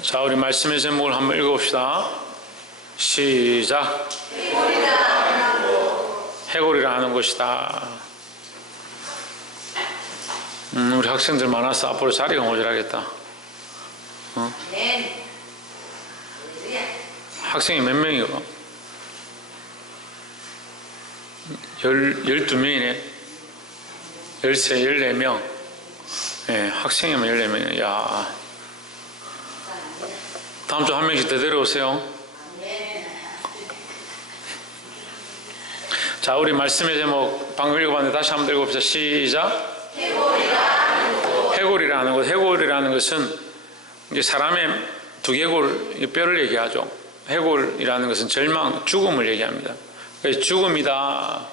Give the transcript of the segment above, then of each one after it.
자, 우리 말씀의 제목을 한번 읽어봅시다. 시작. 해골이라 하는 것이다. 우리 학생들 많아서 앞으로 자리가 모자라겠다. 학생이 몇 명이고? 12명이네. 13, 14명. 네, 학생이면 14명이네. 야. 다음 주 한 명씩 더 데려오세요. 자, 우리 말씀의 제목 방금 읽어봤는데 다시 한번 읽어봅시다. 시작. 해골이라는 것. 해골이라는 것은 이제 사람의 두개골, 뼈를 얘기하죠. 해골이라는 것은 절망, 죽음을 얘기합니다. 그래서 죽음이다.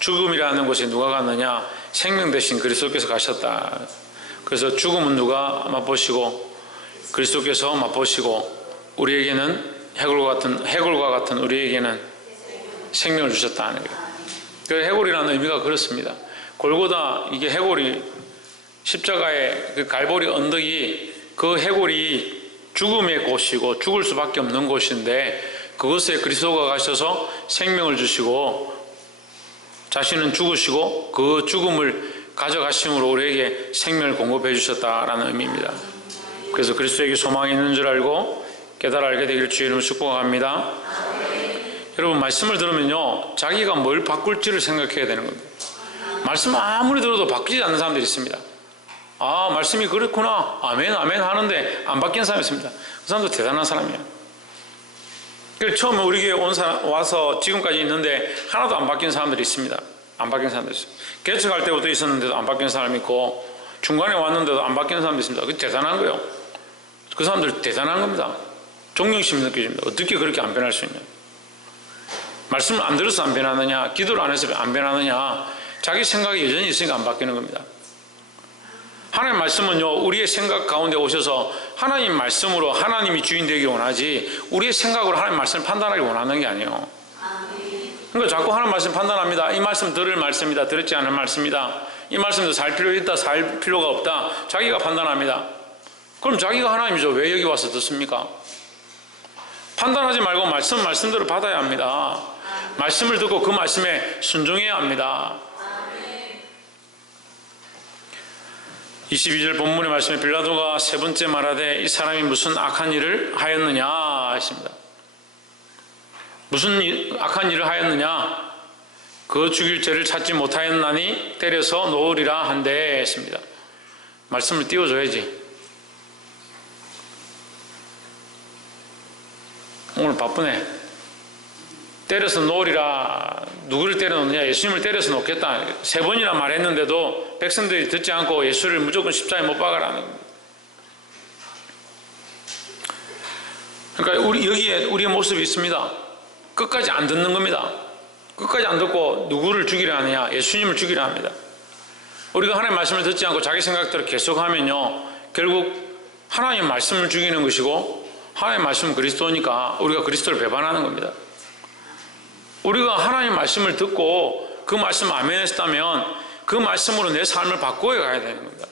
죽음이라는 곳에 누가 갔느냐? 생명 대신 그리스도께서 가셨다. 그래서 죽음은 누가 맛보시고 그리스도께서 맛보시고 우리에게는 해골과 같은 우리에게는 생명을 주셨다는 거예요. 그래서 해골이라는 의미가 그렇습니다. 골고다, 이게 해골이 십자가의 그 갈보리 언덕이 그 해골이 죽음의 곳이고 죽을 수밖에 없는 곳인데 그것에 그리스도가 가셔서 생명을 주시고 자신은 죽으시고 그 죽음을 가져가심으로 우리에게 생명을 공급해 주셨다라는 의미입니다. 그래서 그리스도에게 소망이 있는 줄 알고 깨달아 알게 되기를 주의 이름으로 축복합니다. 여러분, 말씀을 들으면요, 자기가 뭘 바꿀지를 생각해야 되는 겁니다. 말씀 아무리 들어도 바뀌지 않는 사람들이 있습니다. 아, 말씀이 그렇구나, 아멘 아멘 하는데 안 바뀐 사람이 있습니다. 그 사람도 대단한 사람이에요. 그래서 처음에 우리 교회 와서 지금까지 있는데 하나도 안 바뀐 사람들이 있습니다. 안 바뀐 사람들이 있어요. 개척할 때부터 있었는데도 안 바뀐 사람이 있고 중간에 왔는데도 안 바뀌는 사람도 있습니다. 그게 대단한 거예요. 그 사람들 대단한 겁니다. 존경심이 느껴집니다. 어떻게 그렇게 안 변할 수 있냐? 말씀을 안 들어서 안 변하느냐? 기도를 안 해서 안 변하느냐? 자기 생각이 여전히 있으니까 안 바뀌는 겁니다. 하나님 말씀은요, 우리의 생각 가운데 오셔서 하나님 말씀으로 하나님이 주인 되기 원하지 우리의 생각으로 하나님 말씀을 판단하기 원하는 게 아니에요. 그러니까 자꾸 하나님 말씀 판단합니다. 이 말씀 들을 말씀이다, 들었지 않을 말씀이다. 이 말씀도 살 필요 있다, 살 필요가 없다. 자기가 판단합니다. 그럼 자기가 하나님이죠. 왜 여기 와서 듣습니까? 판단하지 말고 말씀대로 받아야 합니다. 말씀을 듣고 그 말씀에 순종해야 합니다. 22절 본문의 말씀에 빌라도가 세 번째 말하되 이 사람이 무슨 악한 일을 하였느냐 했습니다. 무슨 악한 일을 하였느냐? 그 죽일 죄를 찾지 못하였나니 때려서 놓으리라 한대 했습니다. 말씀을 띄워줘야지. 오늘 바쁘네. 때려서 놓으리라. 누구를 때려 놓느냐? 예수님을 때려서 놓겠다. 3번이나 말했는데도 백성들이 듣지 않고 예수를 무조건 십자가에 못 박아라는 겁니다. 그러니까 여기에 우리의 모습이 있습니다. 끝까지 안 듣는 겁니다. 끝까지 안 듣고 누구를 죽이려 하느냐? 예수님을 죽이려 합니다. 우리가 하나님의 말씀을 듣지 않고 자기 생각대로 계속하면요, 결국 하나님의 말씀을 죽이는 것이고 하나님의 말씀은 그리스도니까 우리가 그리스도를 배반하는 겁니다. 우리가 하나님의 말씀을 듣고 그 말씀 아멘 했다면 그 말씀으로 내 삶을 바꾸어 가야 되는 겁니다.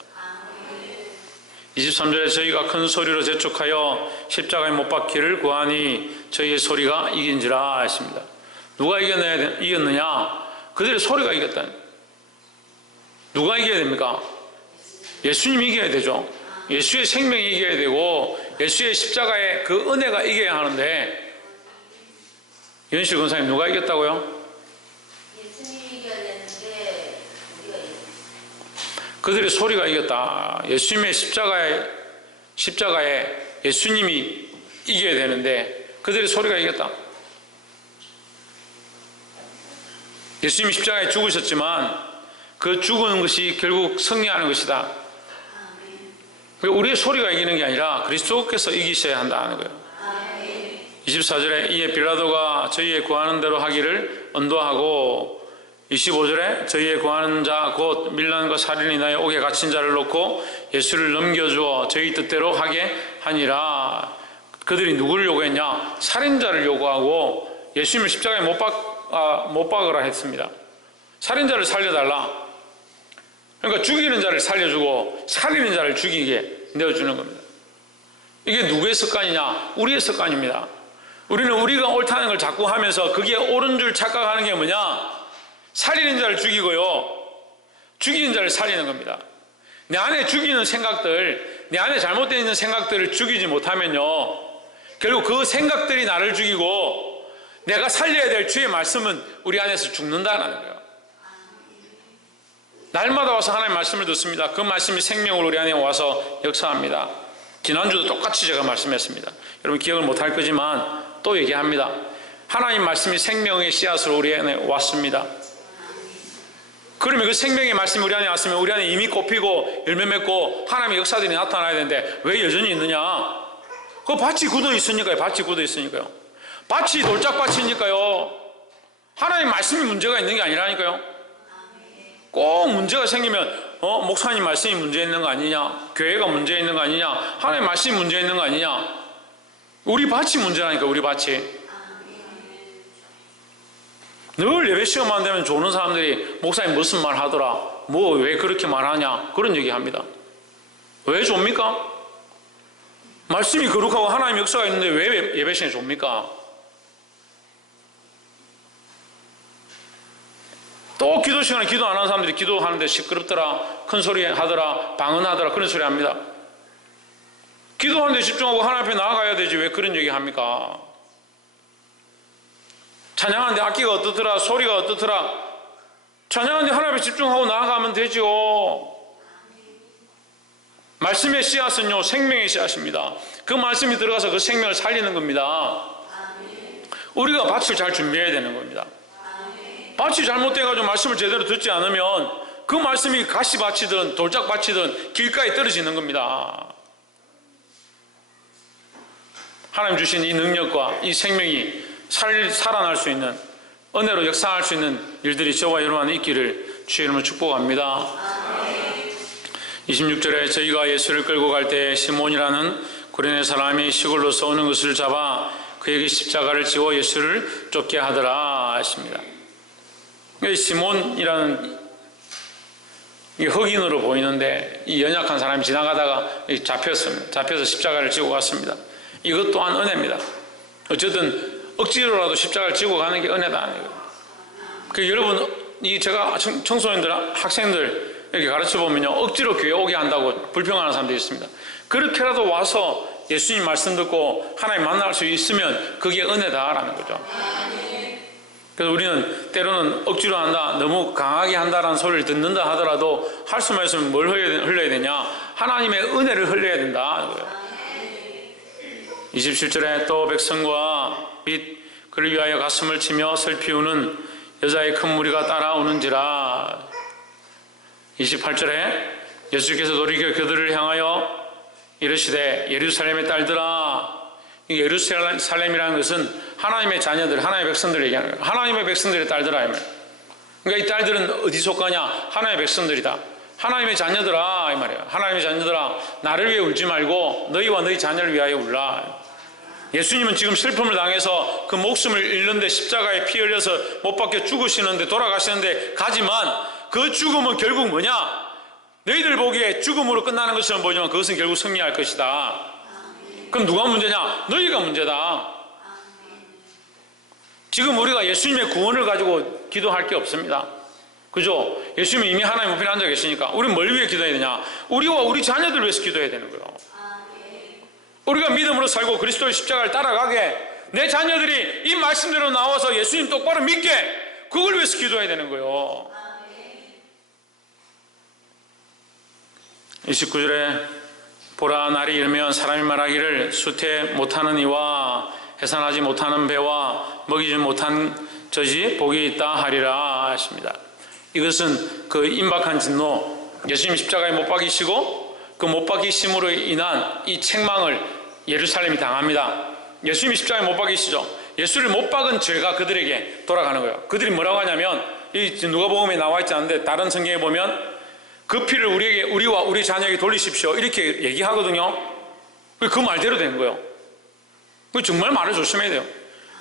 23절에 저희가 큰 소리로 재촉하여 십자가에 못 박기를 구하니 저희의 소리가 이긴지라 했습니다. 누가 이겼느냐? 그들의 소리가 이겼다. 누가 이겨야 됩니까? 예수님이 이겨야 되죠. 예수의 생명이 이겨야 되고 예수의 십자가의 그 은혜가 이겨야 하는데 연실 권사님 누가 이겼다고요? 예수님이 이겨야 되는데 우리가 이겼어요. 그들의 소리가 이겼다. 예수님의 십자가에 예수님이 이겨야 되는데 그들의 소리가 이겼다. 예수님이 십자가에 죽으셨지만 그 죽은 것이 결국 승리하는 것이다. 우리의 소리가 이기는 게 아니라 그리스도께서 이기셔야 한다는 거예요. 24절에 이에 빌라도가 저희의 구하는 대로 하기를 언도하고 25절에 저희의 구하는 자 곧 밀란과 살인이 나에 옥에 갇힌 자를 놓고 예수를 넘겨주어 저희 뜻대로 하게 하니라. 그들이 누구를 요구했냐? 살인자를 요구하고 예수님을 십자가에 못 박으라 했습니다. 살인자를 살려달라. 그러니까 죽이는 자를 살려주고 살리는 자를 죽이게 내어주는 겁니다. 이게 누구의 습관이냐? 우리의 습관입니다. 우리는 우리가 옳다는 걸 자꾸 하면서 그게 옳은 줄 착각하는 게 뭐냐? 살리는 자를 죽이고요, 죽이는 자를 살리는 겁니다. 내 안에 죽이는 생각들, 내 안에 잘못되어 있는 생각들을 죽이지 못하면요, 결국 그 생각들이 나를 죽이고 내가 살려야 될 주의 말씀은 우리 안에서 죽는다는 거예요. 날마다 와서 하나님의 말씀을 듣습니다. 그 말씀이 생명으로 우리 안에 와서 역사합니다. 지난주도 똑같이 제가 말씀했습니다. 여러분 기억을 못할 거지만 또 얘기합니다. 하나님 말씀이 생명의 씨앗으로 우리 안에 왔습니다. 그러면 그 생명의 말씀이 우리 안에 왔으면 우리 안에 이미 꽃피고 열매 맺고 하나님의 역사들이 나타나야 되는데 왜 여전히 있느냐? 그 밭이 굳어 있으니까요. 밭이 굳어 있으니까요. 밭이 돌짝밭이니까요. 하나님 말씀이 문제가 있는 게 아니라니까요. 꼭 문제가 생기면 목사님 말씀이 문제 있는 거 아니냐, 교회가 문제 있는 거 아니냐, 하나님 말씀이 문제 있는 거 아니냐. 우리 밭이 문제라니까. 우리 밭이. 늘 예배 시간만 되면 조는 사람들이 목사님 무슨 말 하더라, 뭐 왜 그렇게 말하냐, 그런 얘기 합니다. 왜 좁니까? 말씀이 거룩하고 하나님 역사가 있는데 왜 예배 시간에 좁니까? 또 기도 시간에 기도 안 하는 사람들이 기도하는데 시끄럽더라, 큰 소리 하더라, 방언하더라, 그런 소리 합니다. 기도하는데 집중하고 하나님 앞에 나아가야 되지 왜 그런 얘기 합니까? 찬양하는데 악기가 어떻더라, 소리가 어떻더라, 찬양하는데 하나님 앞에 집중하고 나아가면 되죠. 말씀의 씨앗은요, 생명의 씨앗입니다. 그 말씀이 들어가서 그 생명을 살리는 겁니다. 우리가 밭을 잘 준비해야 되는 겁니다. 밭이 잘못돼가지고 말씀을 제대로 듣지 않으면 그 말씀이 가시밭이든 돌짝밭이든 길가에 떨어지는 겁니다. 하나님 주신 이 능력과 이 생명이 살아날 수 있는, 은혜로 역사할 수 있는 일들이 저와 여러분 안에 있기를 주의 이름으로 축복합니다. 26절에 저희가 예수를 끌고 갈 때 시몬이라는 구레네 사람이 시골로서 오는 것을 잡아 그에게 십자가를 지워 예수를 쫓게 하더라 하십니다. 시몬이라는 이 흑인으로 보이는데 이 연약한 사람이 지나가다가 잡혔습니다. 잡혀서 십자가를 지고 갔습니다. 이것 또한 은혜입니다. 어쨌든 억지로라도 십자가를 지고 가는 게 은혜다. 여러분, 제가 청소년들, 학생들 이렇게 가르쳐 보면요, 억지로 교회 오게 한다고 불평하는 사람들이 있습니다. 그렇게라도 와서 예수님 말씀 듣고 하나님 만날 수 있으면 그게 은혜다라는 거죠. 그래서 우리는 때로는 억지로 한다, 너무 강하게 한다라는 소리를 듣는다 하더라도 할 수만 있으면 뭘 흘려야 되냐? 하나님의 은혜를 흘려야 된다. 27절에 또 백성과 및 그를 위하여 가슴을 치며 슬피우는 여자의 큰 무리가 따라오는지라. 28절에 예수께서 돌이켜 그들을 향하여 이르시되 예루살렘의 딸들아. 예루살렘이라는 것은 하나님의 자녀들, 하나님의 백성들을 얘기하는 거예요. 하나님의 백성들의 딸들아. 그러니까 이 딸들은 어디 속하냐? 하나님의 백성들이다. 하나님의 자녀들아 이 말이에요. 하나님의 자녀들아, 나를 위해 울지 말고 너희와 너희 자녀를 위하여 울라. 예수님은 지금 슬픔을 당해서 그 목숨을 잃는데 십자가에 피 흘려서 못 박혀 죽으시는데, 돌아가시는데 가지만 그 죽음은 결국 뭐냐? 너희들 보기에 죽음으로 끝나는 것처럼 보이지만 그것은 결국 승리할 것이다. 그럼 누가 문제냐? 너희가 문제다. 지금 우리가 예수님의 구원을 가지고 기도할 게 없습니다. 그죠? 예수님이 이미 하나님 우편에 앉아 계시니까 우리는 뭘 위해 기도해야 되냐? 우리와 우리 자녀들 위해서 기도해야 되는 거예요. 우리가 믿음으로 살고 그리스도의 십자가를 따라가게, 내 자녀들이 이 말씀대로 나와서 예수님 똑바로 믿게, 그걸 위해서 기도해야 되는 거예요. 29절에 보라, 날이 이르면 사람이 말하기를 수태 못하는 이와 해산하지 못하는 배와 먹이지 못한 젖이 복이 있다 하리라 하십니다. 이것은 그 임박한 진노, 예수님 십자가에 못 박이시고 그 못 박이심으로 인한 이 책망을 예루살렘이 당합니다. 예수님이 십자가에 못 박이시죠. 예수를 못 박은 죄가 그들에게 돌아가는 거예요. 그들이 뭐라고 하냐면, 이 누가복음에 나와 있지 않은데 다른 성경에 보면 그 피를 우리와 우리 자녀에게 돌리십시오 이렇게 얘기하거든요. 그 말대로 된 거예요. 정말 말을 조심해야 돼요.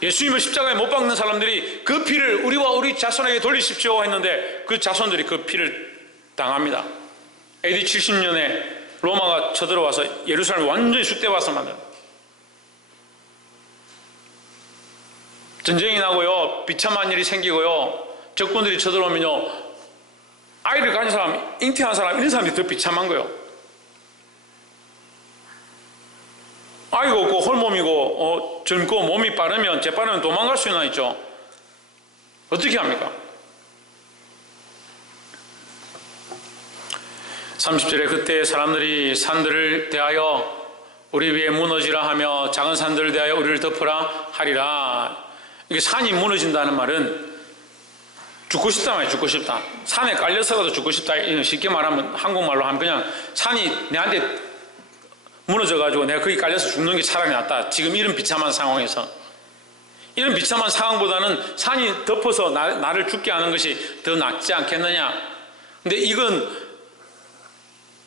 예수님을 십자가에 못 박는 사람들이 그 피를 우리와 우리 자손에게 돌리십시오 했는데 그 자손들이 그 피를 당합니다. AD 70년에 로마가 쳐들어와서 예루살렘을 완전히 쑥대밭을 만들어. 전쟁이 나고요, 비참한 일이 생기고요, 적군들이 쳐들어오면요, 아이를 가진 사람, 잉태한 사람, 이런 사람들이 더 비참한 거예요. 아이가 없고 홀몸이고 젊고 몸이 빠르면 재빠르면 도망갈 수나 있죠. 어떻게 합니까? 30절에 그때 사람들이 산들을 대하여 우리 위에 무너지라 하며 작은 산들을 대하여 우리를 덮으라 하리라. 이게 산이 무너진다는 말은 죽고 싶다 말이에요. 죽고 싶다. 산에 깔려서라도 죽고 싶다. 쉽게 말하면, 한국말로 하면 그냥 산이 내한테 무너져가지고 내가 거기 깔려서 죽는 게 차라리 낫다. 지금 이런 비참한 상황에서. 이런 비참한 상황보다는 산이 덮어서 나를 죽게 하는 것이 더 낫지 않겠느냐. 근데 이건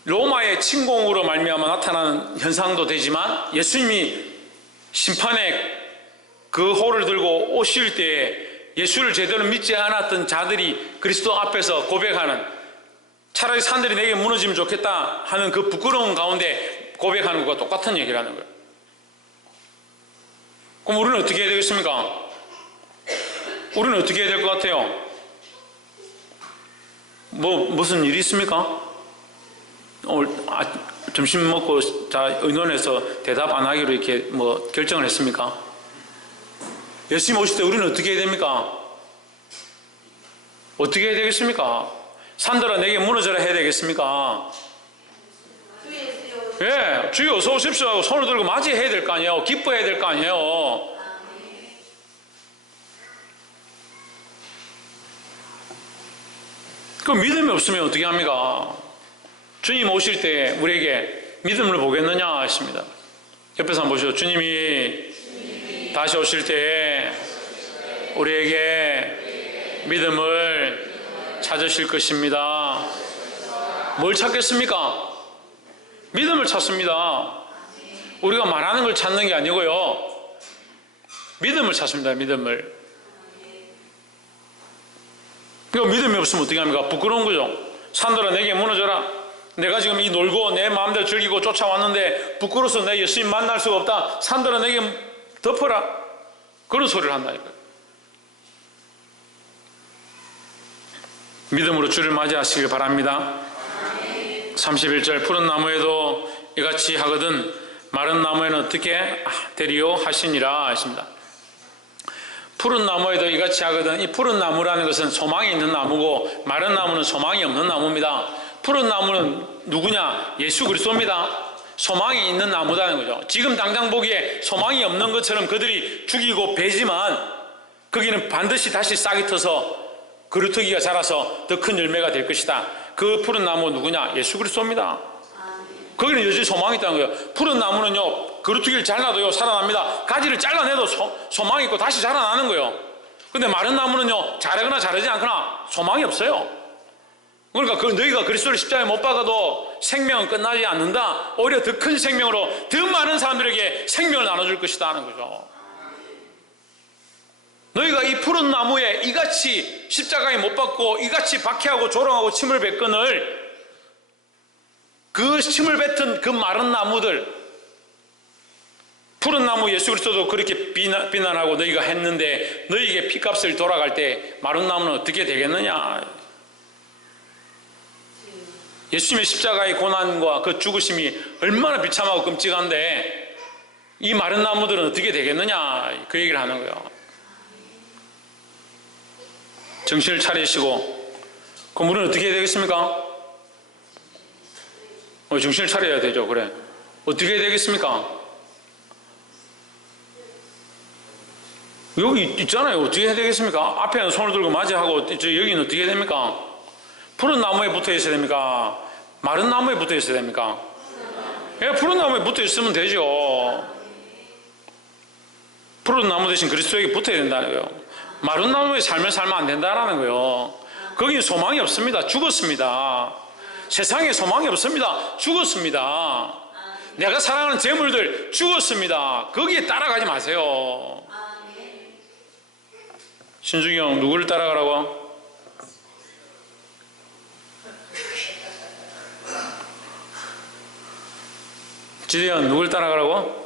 로마의 침공으로 말미암아 나타나는 현상도 되지만, 예수님이 심판의 그 호를 들고 오실 때에 예수를 제대로 믿지 않았던 자들이 그리스도 앞에서 고백하는, 차라리 산들이 내게 무너지면 좋겠다 하는 그 부끄러운 가운데 고백하는 것과 똑같은 얘기라는 거예요. 그럼 우리는 어떻게 해야 되겠습니까? 우리는 어떻게 해야 될 것 같아요? 무슨 일이 있습니까? 오늘 점심 먹고 다 의논해서 대답 안 하기로 이렇게 결정을 했습니까? 예수님 오실 때 우리는 어떻게 해야 됩니까? 어떻게 해야 되겠습니까? 산들아 내게 무너져라 해야 되겠습니까? 예, 주여 어서 오십시오 하고 손을 들고 맞이해야 될 거 아니에요. 기뻐해야 될 거 아니에요. 그 믿음이 없으면 어떻게 합니까? 주님 오실 때 우리에게 믿음을 보겠느냐 하십니다. 옆에서 한번 보시죠. 주님이 다시 오실 때 우리에게 믿음을 찾으실 것입니다. 뭘 찾겠습니까? 믿음을 찾습니다. 우리가 말하는 걸 찾는 게 아니고요, 믿음을 찾습니다. 믿음을. 그러니까 믿음이 없으면 어떻게 합니까? 부끄러운 거죠. 산들아 내게 무너져라. 내가 지금 이 놀고 내 마음대로 즐기고 쫓아왔는데 부끄러워서 내 예수님 만날 수가 없다. 산들아 내게 덮어라. 그런 소리를 한다니까요. 믿음으로 주를 맞이하시길 바랍니다. 31절 푸른 나무에도 이같이 하거든 마른 나무에는 어떻게 되리요 하시니라 하십니다. 푸른 나무에도 이같이 하거든. 이 푸른 나무라는 것은 소망이 있는 나무고, 마른 나무는 소망이 없는 나무입니다. 푸른 나무는 누구냐? 예수 그리스도입니다. 소망이 있는 나무다는 거죠. 지금 당장 보기에 소망이 없는 것처럼 그들이 죽이고 베지만, 거기는 반드시 다시 싹이 트서 그루터기가 자라서 더 큰 열매가 될 것이다. 그 푸른 나무 누구냐? 예수 그리스도입니다. 거기는 여전히 소망이 있다는 거예요. 푸른 나무는요, 그루터기를 잘라도요 살아납니다. 가지를 잘라내도 소망이 있고 다시 자라나는 거예요. 근데 마른 나무는요, 자라거나 자라지 않거나 소망이 없어요. 그러니까 너희가 그리스도를 십자가에 못 박아도 생명은 끝나지 않는다. 오히려 더 큰 생명으로 더 많은 사람들에게 생명을 나눠줄 것이다 하는 거죠. 너희가 이 푸른 나무에 이같이 십자가에 못 박고 이같이 박해하고 조롱하고 침을 뱉거늘, 그 침을 뱉은 그 마른 나무들, 푸른 나무 예수 그리스도도 그렇게 비난하고 너희가 했는데 너희에게 피값을 돌아갈 때 마른 나무는 어떻게 되겠느냐? 예수님의 십자가의 고난과 그 죽으심이 얼마나 비참하고 끔찍한데 이 마른 나무들은 어떻게 되겠느냐? 그 얘기를 하는 거예요. 정신을 차리시고, 그럼 우리는 어떻게 해야 되겠습니까? 정신을 차려야 되죠. 그래. 어떻게 해야 되겠습니까? 여기 있잖아요. 어떻게 해야 되겠습니까? 앞에는 손을 들고 맞이하고, 여기는 어떻게 해야 됩니까? 푸른 나무에 붙어 있어야 됩니까? 마른 나무에 붙어 있어야 됩니까? 예, 푸른 나무에 붙어 있으면 되죠. 푸른 나무 대신 그리스도에게 붙어야 된다는 거예요. 마른 나무에 삶을 살면 안 된다는 거예요. 거기는 소망이 없습니다. 죽었습니다. 세상에 소망이 없습니다. 죽었습니다. 내가 사랑하는 재물들 죽었습니다. 거기에 따라가지 마세요. 신중이 형, 누구를 따라가라고? 지대현 누굴 따라가라고?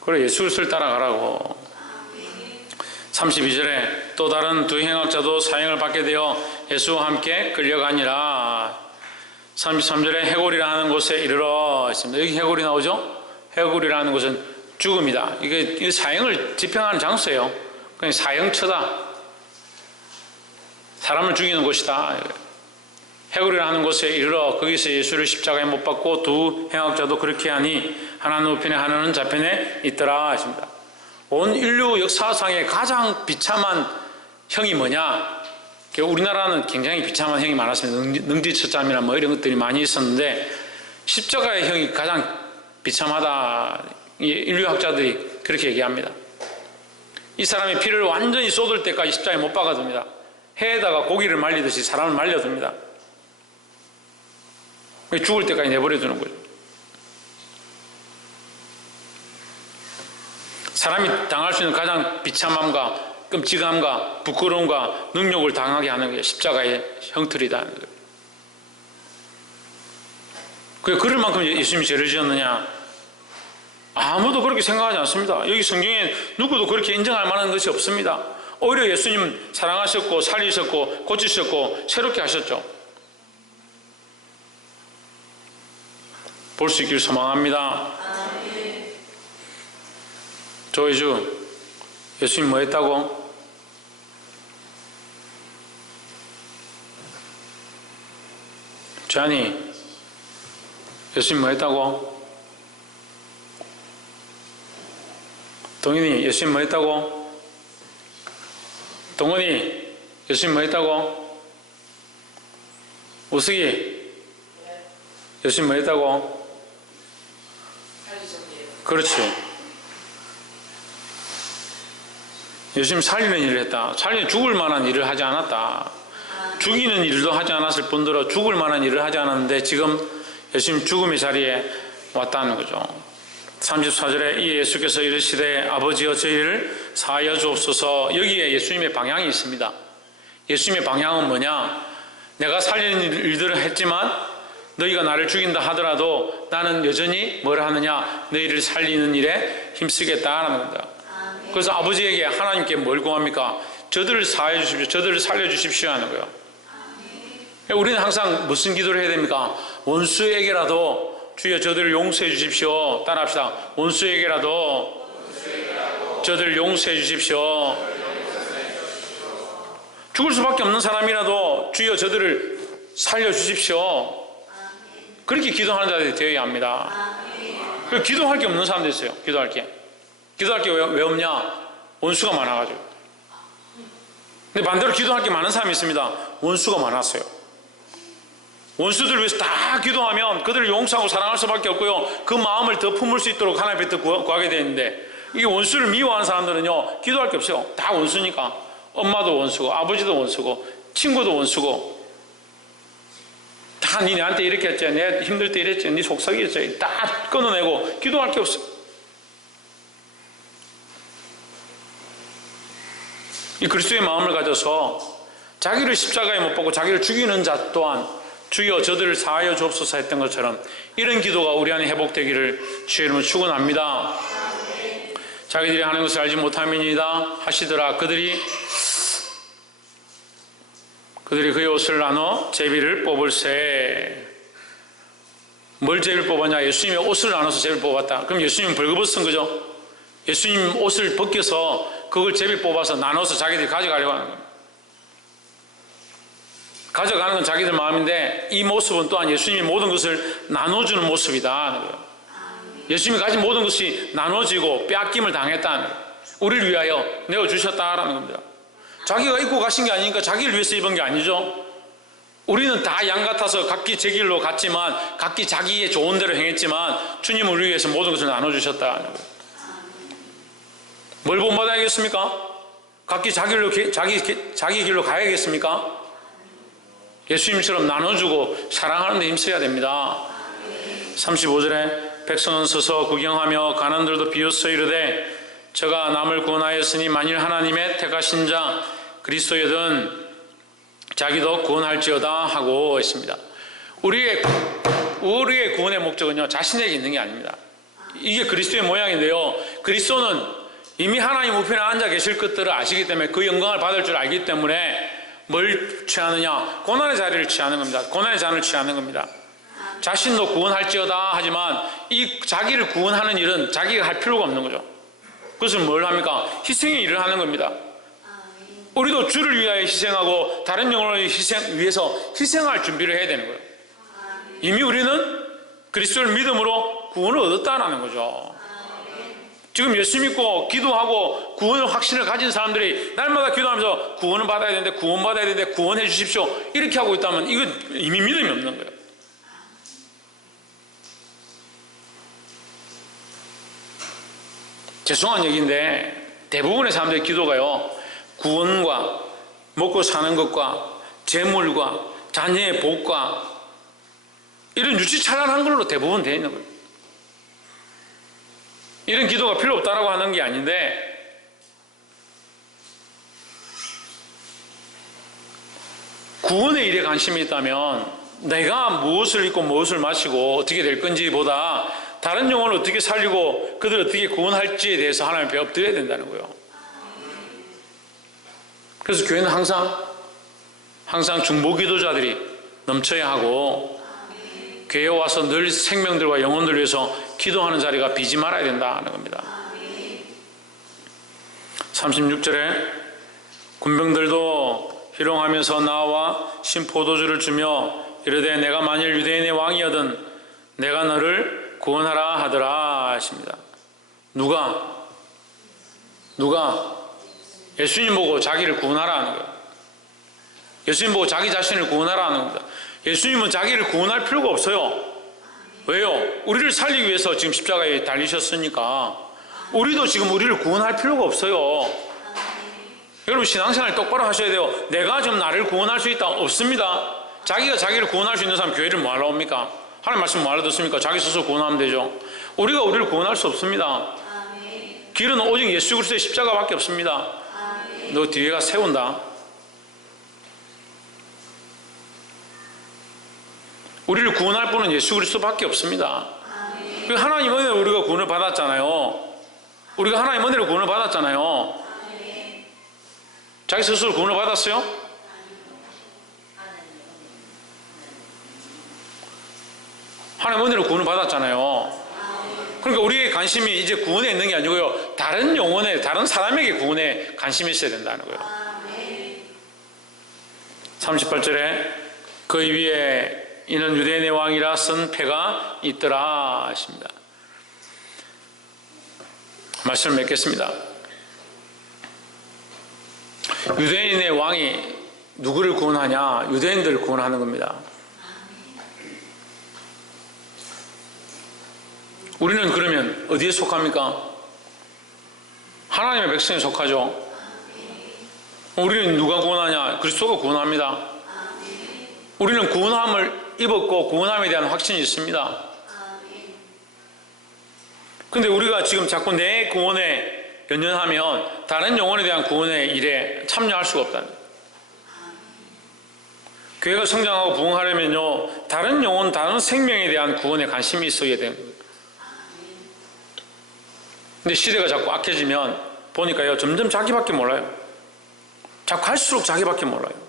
그래, 예수 그리스도를 따라가라고. 32절에 또 다른 두 행악자도 사형을 받게 되어 예수와 함께 끌려가니라. 33절에 해골이라 하는 곳에 이르러 있습니다. 여기 해골이 나오죠? 해골이라는 곳은 죽음이다. 이게 사형을 집행하는 장소예요. 그냥 사형처다. 사람을 죽이는 곳이다. 해골이라는 곳에 이르러 거기서 예수를 십자가에 못 박고 두 행악자도 그렇게 하니 하나는 우편에 하나는 좌편에 있더라 하십니다. 온 인류 역사상의 가장 비참한 형이 뭐냐? 우리나라는 굉장히 비참한 형이 많았습니다. 능지처참이나 뭐 이런 것들이 많이 있었는데 십자가의 형이 가장 비참하다. 인류학자들이 그렇게 얘기합니다. 이 사람의 피를 완전히 쏟을 때까지 십자가에 못 박아둡니다. 해에다가 고기를 말리듯이 사람을 말려둡니다. 죽을 때까지 내버려두는 거죠. 사람이 당할 수 있는 가장 비참함과 끔찍함과 부끄러움과 능력을 당하게 하는 게 십자가의 형틀이다. 그럴 만큼 예수님이 죄를 지었느냐? 아무도 그렇게 생각하지 않습니다. 여기 성경에 누구도 그렇게 인정할 만한 것이 없습니다. 오히려 예수님 사랑하셨고 살리셨고 고치셨고 새롭게 하셨죠. 볼 수 있기를 소망합니다. 조이주, 예수님 뭐 했다고? 자니, 예수님 뭐 했다고? 동인이, 예수님 뭐 했다고? 동원이, 예수님 뭐 했다고? 우석이, 예수님 뭐 했다고? 그렇지. 예수님 살리는 일을 했다. 죽을 만한 일을 하지 않았다. 죽이는 일도 하지 않았을 뿐더러 죽을 만한 일을 하지 않았는데 지금 예수님 죽음의 자리에 왔다는 거죠. 34절에 이 예수께서 이르시되 아버지여 저희를 사하여 주옵소서. 여기에 예수님의 방향이 있습니다. 예수님의 방향은 뭐냐? 내가 살리는 일들을 했지만 너희가 나를 죽인다 하더라도 나는 여전히 뭘 하느냐? 너희를 살리는 일에 힘쓰겠다라는 겁니다. 그래서 아버지에게 하나님께 뭘 구합니까? 저들을 사해 주십시오. 저들을 살려 주십시오 하는 거예요. 우리는 항상 무슨 기도를 해야 됩니까? 원수에게라도 주여 저들을 용서해 주십시오. 따라합시다. 원수에게라도 저들을 용서해 주십시오. 죽을 수밖에 없는 사람이라도 주여 저들을 살려 주십시오. 그렇게 기도하는 자들이 되어야 합니다. 기도할 게 없는 사람도 있어요. 기도할 게 왜 없냐? 원수가 많아가지고. 근데 반대로 기도할 게 많은 사람이 있습니다. 원수가 많았어요. 원수들을 위해서 다 기도하면 그들을 용서하고 사랑할 수밖에 없고요. 그 마음을 더 품을 수 있도록 하나님께 구하게 되는데 이게 원수를 미워하는 사람들은요. 기도할 게 없어요. 다 원수니까. 엄마도 원수고 아버지도 원수고 친구도 원수고 다 니네한테 이렇게 했지. 내 힘들 때 이랬지. 네 속삭이었지. 다 끊어내고 기도할 게 없어요. 이 그리스도의 마음을 가져서 자기를 십자가에 못 박고 자기를 죽이는 자 또한 주여 저들을 사하여 주옵소서 했던 것처럼 이런 기도가 우리 안에 회복되기를 주의 이름으로 축원합니다. 자기들이 하는 것을 알지 못함이니이다 하시더라. 그들이 그의 옷을 나눠 제비를 뽑을세. 뭘 제비를 뽑았냐? 예수님의 옷을 나눠서 제비를 뽑았다. 그럼 예수님은 벌거벗은 거죠? 예수님 옷을 벗겨서 그걸 제비 뽑아서 나눠서 자기들이 가져가려고 하는 거예요. 가져가는 건 자기들 마음인데 이 모습은 또한 예수님이 모든 것을 나눠주는 모습이다 하는 거예요. 예수님이 가진 모든 것이 나눠지고 빼앗김을 당했다는 거예요. 우리를 위하여 내어주셨다라는 겁니다. 자기가 입고 가신 게 아니니까 자기를 위해서 입은 게 아니죠. 우리는 다 양 같아서 각기 제 길로 갔지만 각기 자기의 좋은 대로 행했지만 주님은 우리 위해서 모든 것을 나눠주셨다는 거예요. 뭘 본받아야겠습니까? 각기 자기 길로 가야겠습니까? 예수님처럼 나눠주고 사랑하는 데 힘써야 됩니다. 35절에 백성은 서서 구경하며 가난들도 비웃어 이르되 저가 남을 구원하였으니 만일 하나님의 택하신 자 그리스도여든 자기도 구원할지어다 하고 있습니다. 우리의 우리의 구원의 목적은요, 자신에게 있는 게 아닙니다. 이게 그리스도의 모양인데요, 그리스도는 이미 하나님 우편에 앉아 계실 것들을 아시기 때문에 그 영광을 받을 줄 알기 때문에 뭘 취하느냐? 고난의 자리를 취하는 겁니다. 고난의 잔을 취하는 겁니다. 자신도 구원할지어다 하지만 이 자기를 구원하는 일은 자기가 할 필요가 없는 거죠. 그것은 뭘 합니까? 희생의 일을 하는 겁니다. 우리도 주를 위하여 희생하고 다른 영혼을 위해서 희생할 준비를 해야 되는 거예요. 이미 우리는 그리스도를 믿음으로 구원을 얻었다는 거죠. 지금 예수 믿고 기도하고 구원의 확신을 가진 사람들이 날마다 기도하면서 구원을 받아야 되는데 구원받아야 되는데 구원해 주십시오 이렇게 하고 있다면 이건 이미 믿음이 없는 거예요. 죄송한 얘기인데 대부분의 사람들의 기도가요, 구원과 먹고 사는 것과 재물과 자녀의 복과 이런 유치찬란한 걸로 대부분 되어 있는 거예요. 이런 기도가 필요 없다라고 하는 게 아닌데, 구원의 일에 관심이 있다면 내가 무엇을 입고 무엇을 마시고 어떻게 될 건지보다 다른 영혼을 어떻게 살리고 그들을 어떻게 구원할지에 대해서 하나님 앞에 엎드려야 된다는 거예요. 그래서 교회는 항상 중보기도자들이 넘쳐야 하고 교회에 와서 늘 생명들과 영혼들을 위해서 기도하는 자리가 비지 말아야 된다는 겁니다. 36절에 군병들도 희롱하면서 나와 신포도주를 주며 이르되 내가 만일 유대인의 왕이거든 내가 너를 구원하라 하더라 하십니다. 누가? 예수님 보고 자기를 구원하라 하는 거예요. 예수님 보고 자기 자신을 구원하라 하는 겁니다. 예수님은 자기를 구원할 필요가 없어요. 왜요? 우리를 살리기 위해서 지금 십자가에 달리셨으니까 우리도 지금 우리를 구원할 필요가 없어요. 여러분 신앙생활 똑바로 하셔야 돼요. 내가 지금 나를 구원할 수 있다? 없습니다. 자기가 자기를 구원할 수 있는 사람 교회를 뭐하러 옵니까? 하나님 말씀 뭐하러 듣습니까? 자기 스스로 구원하면 되죠. 우리가 우리를 구원할 수 없습니다. 길은 오직 예수 그리스도의 십자가밖에 없습니다. 너 뒤에가 세운다. 우리를 구원할 분은 예수 그리스도밖에 없습니다. 하나님 은혜로 우리가 구원을 받았잖아요. 우리가 하나님 은혜로 구원을 받았잖아요. 자기 스스로 구원을 받았어요? 하나님 은혜로 구원을 받았잖아요. 그러니까 우리의 관심이 이제 구원에 있는 게 아니고요, 다른 영혼에, 다른 사람에게 구원에 관심이 있어야 된다는 거예요. 38절에 그 위에 이는 유대인의 왕이라 쓴 패가 있더라 하십니다. 말씀을 맺겠습니다. 유대인의 왕이 누구를 구원하냐? 유대인들을 구원하는 겁니다. 우리는 그러면 어디에 속합니까? 하나님의 백성에 속하죠. 우리는 누가 구원하냐? 그리스도가 구원합니다. 우리는 구원함을 입었고 구원함에 대한 확신이 있습니다. 근데 우리가 지금 자꾸 내 구원에 연연하면 다른 영혼에 대한 구원의 일에 참여할 수가 없다는 거예요. 교회가 성장하고 부흥하려면요, 다른 영혼, 다른 생명에 대한 구원에 관심이 있어야 되는 거예요. 근데 시대가 자꾸 악해지면 보니까요, 점점 자기밖에 몰라요. 자꾸 갈수록 자기밖에 몰라요.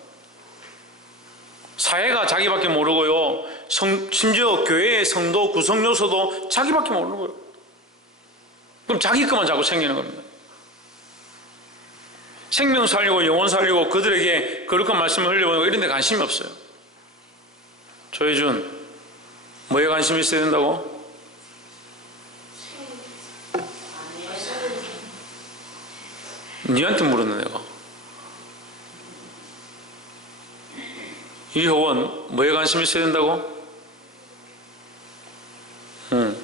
사회가 자기밖에 모르고요, 심지어 교회의 성도 구성 요소도 자기밖에 모르는 거예요. 그럼 자기 것만 자꾸 생기는 겁니다. 생명 살리고 영혼 살리고 그들에게 거룩한 말씀을 흘려보내고 이런 데 관심이 없어요. 조혜준, 뭐에 관심이 있어야 된다고? 니한테 물었네 내가. 이효원, 뭐에 관심이 있어야 된다고? 응.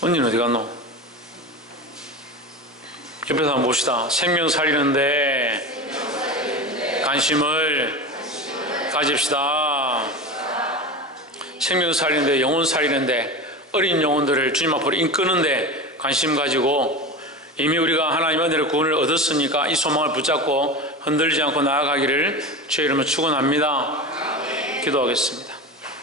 언니는 어디 갔노? 옆에서 한번 봅시다. 생명 살리는데 관심을 가집시다. 생명 살리는데, 영혼 살리는데, 어린 영혼들을 주님 앞으로 인끄는데 관심 가지고, 이미 우리가 하나님 은혜로 구원을 얻었으니까 이 소망을 붙잡고 흔들리지 않고 나아가기를 주의 이름으로 축원합니다. 기도하겠습니다.